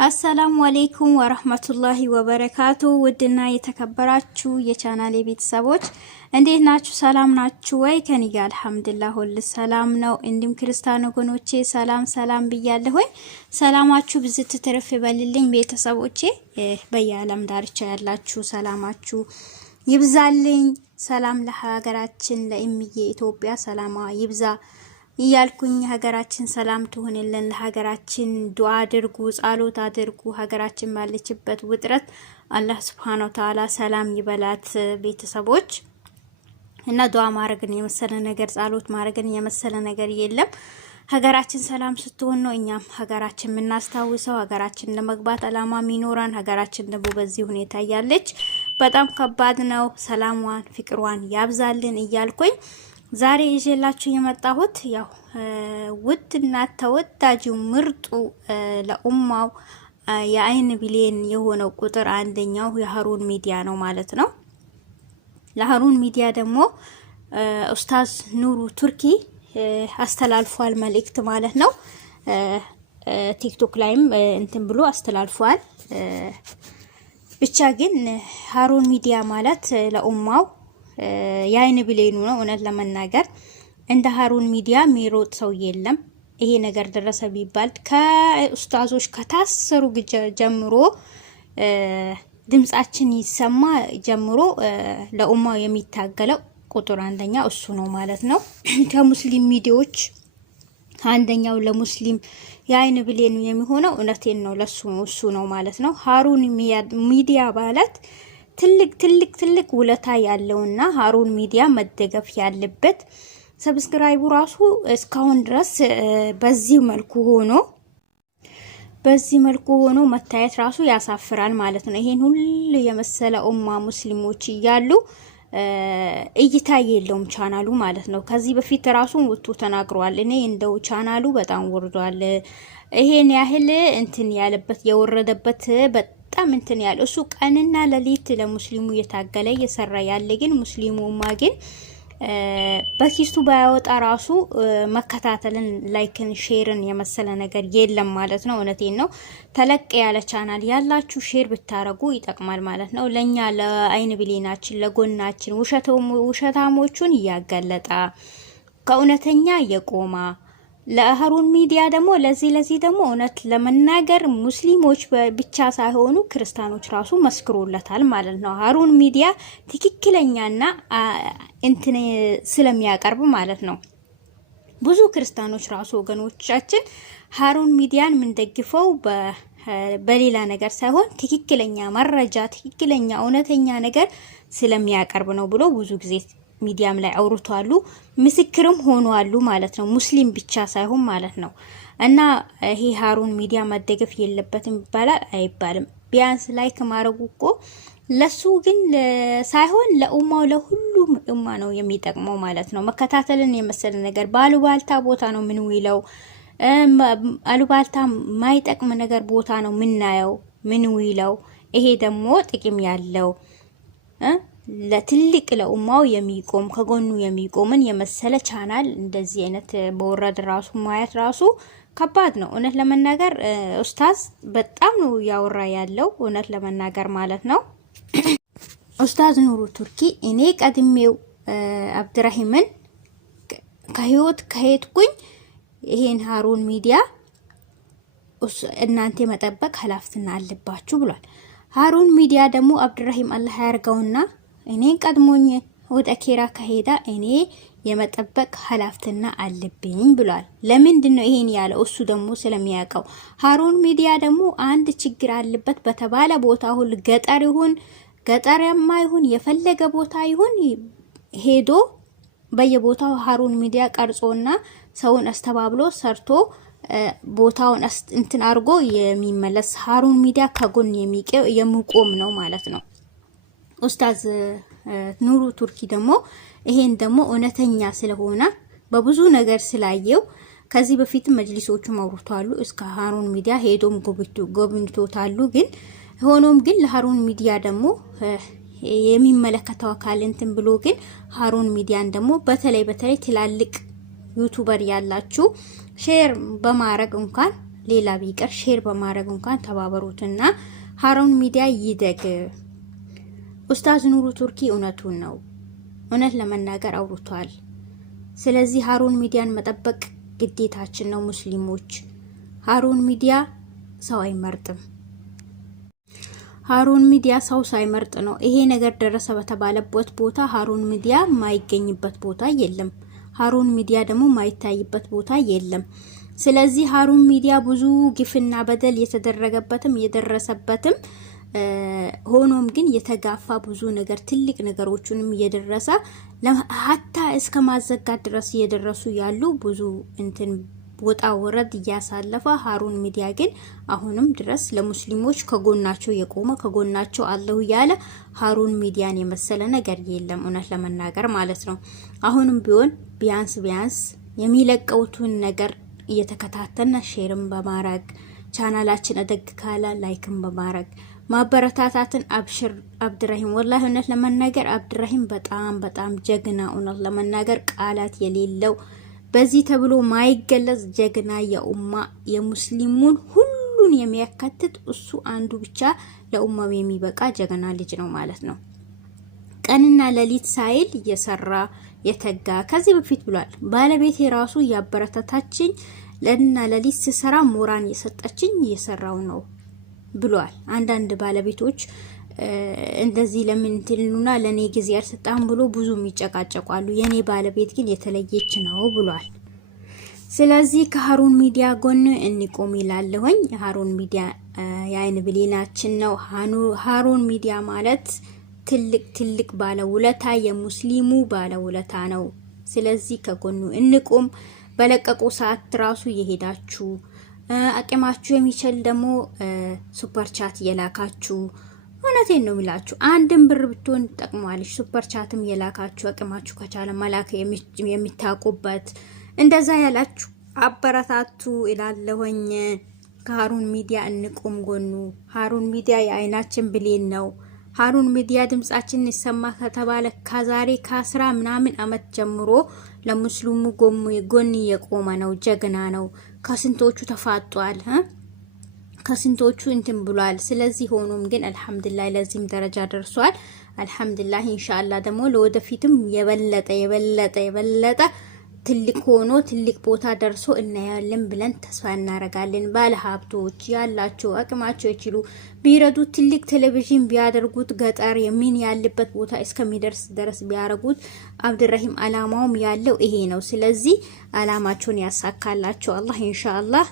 አሰላሙ አለይኩም ወራህመቱላሂ ወበረካቱ። ውድና የተከበራችሁ የቻናሌ ቤተሰቦች እንዴት ናችሁ? ሰላም ናችሁ ወይ? ከኔ ጋር አልሐምዱሊላህ ሁሉ ሰላም ነው። እንዲም ክርስቲያን ወገኖቼ ሰላም ብያለሁ። ሰላማችሁ ብዝት ትርፍ ይበልልኝ። ቤተሰቦቼ በየዓለም ዳርቻ ያላችሁ ሰላማችሁ ይብዛልኝ። ሰላም ለሀገራችን ለእምዬ ኢትዮጵያ ሰላማ ይብዛ እያልኩኝ ሀገራችን ሰላም ትሆንልን። ለሀገራችን ዱዓ አድርጉ፣ ጸሎት አድርጉ። ሀገራችን ባለችበት ውጥረት አላህ Subhanahu Wa Ta'ala ሰላም ይበላት። ቤተሰቦች እና ዱዓ ማድረግን የመሰለ ነገር ጸሎት ማድረግን የመሰለ ነገር የለም። ሀገራችን ሰላም ስትሆን ነው እኛም ሀገራችን የምናስታውሰው። ሀገራችን ለመግባት አላማ ሚኖራን ሀገራችን ደግሞ በዚህ ሁኔታ ያለች በጣም ከባድ ነው። ሰላሟን ፍቅሯን ያብዛልን እያልኩኝ ዛሬ ይዤላችሁ የመጣሁት ያው ውድና ተወዳጁ ምርጡ ለኡማው የአይን ብሌን የሆነው ቁጥር አንደኛው የሃሩን ሚዲያ ነው ማለት ነው። ለሃሩን ሚዲያ ደግሞ ኡስታዝ ኑሩ ቱርኪ አስተላልፏል መልእክት ማለት ነው። ቲክቶክ ላይም እንትን ብሎ አስተላልፏል። ብቻ ግን ሃሩን ሚዲያ ማለት ለኡማው የአይን ብሌኑ ነው። እውነት ለመናገር እንደ ሃሩን ሚዲያ ሚሮጥ ሰው የለም። ይሄ ነገር ደረሰ ቢባል ከኡስታዞች ከታሰሩ ጀምሮ ድምጻችን ይሰማ ጀምሮ ለኡማው የሚታገለው ቁጥር አንደኛ እሱ ነው ማለት ነው። ከሙስሊም ሚዲያዎች አንደኛው ለሙስሊም የአይን ብሌኑ የሚሆነው እውነቴን ነው ለሱ እሱ ነው ማለት ነው። ሃሩን ሚዲያ ማለት ትልቅ ውለታ ያለውና ሃሩን ሚዲያ መደገፍ ያለበት ሰብስክራይቡ ራሱ እስካሁን ድረስ በዚህ መልኩ ሆኖ መታየት ራሱ ያሳፍራል ማለት ነው። ይሄን ሁሉ የመሰለ ኡማ ሙስሊሞች እያሉ እይታ የለውም ቻናሉ ማለት ነው። ከዚህ በፊት ራሱ ወጥቶ ተናግሯል። እኔ እንደው ቻናሉ በጣም ወርዷል፣ ይሄን ያህል እንትን ያለበት የወረደበት በጣም እንትን ያለ እሱ ቀንና ለሊት ለሙስሊሙ የታገለ እየሰራ ያለ ግን ሙስሊሙማ ግን በኪሱ ባያወጣ ራሱ መከታተልን ላይክን ሼርን የመሰለ ነገር የለም ማለት ነው። እውነቴን ነው። ተለቅ ያለ ቻናል ያላችሁ ሼር ብታረጉ ይጠቅማል ማለት ነው። ለኛ ለአይን ብሌናችን ለጎናችን ውሸታሞቹን እያጋለጣ ከእውነተኛ የቆማ ለሃሩን ሚዲያ ደግሞ ለዚህ ደግሞ እውነት ለመናገር ሙስሊሞች ብቻ ሳይሆኑ ክርስቲያኖች ራሱ መስክሮለታል ማለት ነው። ሃሩን ሚዲያ ትክክለኛና እንትን ስለሚያቀርብ ማለት ነው። ብዙ ክርስቲያኖች ራሱ ወገኖቻችን ሃሩን ሚዲያን ምንደግፈው በሌላ ነገር ሳይሆን ትክክለኛ መረጃ ትክክለኛ እውነተኛ ነገር ስለሚያቀርብ ነው ብሎ ብዙ ጊዜ ሚዲያም ላይ አውርቷሉ፣ ምስክርም ሆኗሉ ማለት ነው። ሙስሊም ብቻ ሳይሆን ማለት ነው። እና ይሄ ሃሩን ሚዲያ መደገፍ የለበትም ይባላል አይባልም። ቢያንስ ላይክ ማድረጉ እኮ ለሱ ግን ሳይሆን ለኡማው ለሁሉም ኡማ ነው የሚጠቅመው ማለት ነው። መከታተልን የመሰለ ነገር ባሉባልታ ቦታ ነው ምን ውይለው አሉባልታ ማይጠቅም ነገር ቦታ ነው ምናየው ምን ውይለው። ይሄ ደግሞ ጥቅም ያለው ለትልቅ ለኡማው የሚቆም ከጎኑ የሚቆምን የመሰለ ቻናል እንደዚህ አይነት በወረድ ራሱ ማየት ራሱ ከባድ ነው። እውነት ለመናገር ኡስታዝ በጣም ነው ያወራ ያለው እውነት ለመናገር ማለት ነው። ኡስታዝ ኑሩ ቱርኪ እኔ ቀድሜው አብድራሂምን ከህይወት ከሄድኩኝ ይሄን ሃሩን ሚዲያ እናንተ መጠበቅ ኃላፊነት አለባችሁ ብሏል። ሃሩን ሚዲያ ደግሞ አብድራሂም አላህ ያርገውና እኔን ቀድሞኝ ወደ አኬራ ከሄዳ እኔ የመጠበቅ ኃላፊነት አለብኝ ብሏል። ለምንድን ነው ይሄን ያለው? እሱ ደግሞ ስለሚያውቀው ሃሩን ሚዲያ ደግሞ አንድ ችግር አለበት በተባለ ቦታ ሁሉ ገጠር ይሁን ገጠርማ ይሁን የፈለገ ቦታ ይሁን ሄዶ በየቦታው ሃሩን ሚዲያ ቀርጾና ሰውን አስተባብሎ ሰርቶ ቦታውን እንትን አርጎ የሚመለስ ሃሩን ሚዲያ ከጎን የሚቆም ነው ማለት ነው። ኡስታዝ ኑሩ ቱርኪ ደግሞ ይሄን ደግሞ እውነተኛ ስለሆነ በብዙ ነገር ስላየው ከዚህ በፊት መጅሊሶቹ ማውርቷሉ እስከ ሃሩን ሚዲያ ሄዶም ጎብኝቶታሉ። ግን ሆኖም ግን ለሃሩን ሚዲያ ደግሞ የሚመለከተው አካል እንትን ብሎ ግን ሃሩን ሚዲያን ደግሞ በተለይ ትላልቅ ዩቲዩበር ያላችሁ ሼር በማድረግ እንኳን ሌላ ቢቀር ሼር በማድረግ እንኳን ተባበሩትና ሃሩን ሚዲያ ይደግ። ኡስታዝ ኑሩ ቱርኪ እውነቱን ነው፣ እውነት ለመናገር አውርቷል። ስለዚህ ሃሩን ሚዲያን መጠበቅ ግዴታችን ነው ሙስሊሞች። ሃሩን ሚዲያ ሰው አይመርጥም። ሃሩን ሚዲያ ሰው ሳይመርጥ ነው ይሄ ነገር ደረሰ በተባለበት ቦታ ሃሩን ሚዲያ ማይገኝበት ቦታ የለም። ሃሩን ሚዲያ ደግሞ ማይታይበት ቦታ የለም። ስለዚህ ሃሩን ሚዲያ ብዙ ግፍና በደል የተደረገበትም የደረሰበትም ሆኖም ግን የተጋፋ ብዙ ነገር ትልቅ ነገሮችንም እየደረሰ ሀታ እስከ ማዘጋት ድረስ እየደረሱ ያሉ ብዙ እንትን ወጣ ወረድ እያሳለፈ ሃሩን ሚዲያ ግን አሁንም ድረስ ለሙስሊሞች ከጎናቸው የቆመ ከጎናቸው አለሁ ያለ ሃሩን ሚዲያን የመሰለ ነገር የለም፣ እውነት ለመናገር ማለት ነው። አሁንም ቢሆን ቢያንስ የሚለቀውቱን ነገር እየተከታተልና ሼርም በማድረግ ቻናላችን አደግ ካለ ላይክም በማድረግ ማበረታታትን አብሽር አብድራሂም። ወላሂ እውነት ለመናገር አብድራሂም በጣም ጀግና፣ እውነት ለመናገር ቃላት የሌለው በዚህ ተብሎ ማይገለጽ ጀግና የኡማ የሙስሊሙን ሁሉን የሚያካትት እሱ አንዱ ብቻ ለኡማው የሚበቃ ጀግና ልጅ ነው ማለት ነው። ቀንና ሌሊት ሳይል እየሰራ የተጋ ከዚህ በፊት ብሏል። ባለቤቴ ራሱ ያበረታታችኝ ለና ሌሊት ስሰራ ሞራን የሰጠችኝ እየሰራው ነው ብሏል። አንዳንድ ባለቤቶች እንደዚህ ለምን ትሉና ለኔ ጊዜ ያልሰጣም ብሎ ብዙ የሚጨቃጨቋሉ። የኔ ባለቤት ግን የተለየች ነው ብሏል። ስለዚህ ከሃሩን ሚዲያ ጎን እንቆም ይላለሁኝ። ሃሩን ሚዲያ የአይን ብሌናችን ነው። ሃሩን ሚዲያ ማለት ትልቅ ባለውለታ የሙስሊሙ ባለውለታ ነው። ስለዚህ ከጎኑ እንቆም። በለቀቁ ሰዓት ራሱ የሄዳችሁ አቅማችሁ የሚችል ደግሞ ሱፐር ቻት የላካችሁ እውነቴን ነው የሚላችሁ አንድም ብር ብትሆን ተጠቅሟልሽ። ሱፐር ቻትም የላካችሁ አቅማችሁ ከቻለ መላክ የሚታቁበት እንደዛ ያላችሁ አበረታቱ ይላለሁኝ። ከሃሩን ሚዲያ እንቆም ጎኑ። ሃሩን ሚዲያ የአይናችን ብሌን ነው። ሃሩን ሚዲያ ድምጻችን ይሰማ ከተባለ ከዛሬ ከ10 ምናምን አመት ጀምሮ ለሙስሊሙ ጎን የቆመ ነው። ጀግና ነው። ከስንቶቹ ተፋጧል፣ ከስንቶቹ እንትን ብሏል። ስለዚህ ሆኖም ግን አልহামዱሊላህ ለዚህም ደረጃ ደርሷል። አልহামዱሊላህ ኢንሻአላህ ደግሞ ለወደፊትም የበለጠ ትልቅ ሆኖ ትልቅ ቦታ ደርሶ እናያለን ብለን ተስፋ እናረጋለን። ባለ ሀብቶች ያላቸው አቅማቸው ይችሉ ቢረዱ ትልቅ ቴሌቪዥን ቢያደርጉት ገጠር የሚን ያለበት ቦታ እስከሚደርስ ድረስ ቢያደርጉት አብድራሂም አላማውም ያለው ይሄ ነው። ስለዚህ አላማቸውን ያሳካላቸው አላህ ኢንሻአላህ።